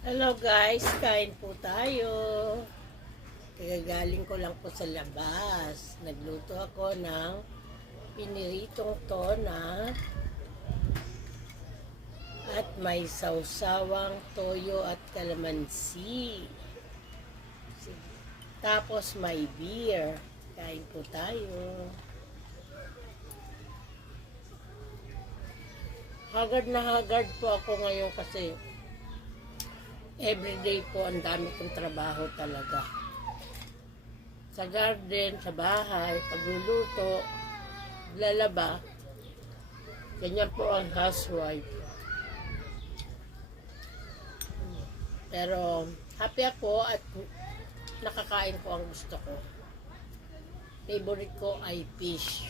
Hello guys, kain po tayo. Kagagaling ko lang po sa labas. Nagluto ako ng piniritong tona at may sausawang toyo at kalamansi. Tapos may beer. Kain po tayo. Hagad na hagad po ako ngayon kasi everyday po ang dami kong trabaho talaga. Sa garden, sa bahay, pagluluto, lalaba. Ganyan po ang housewife. Pero happy ako at nakakain ko ang gusto ko. Favorite ko ay fish.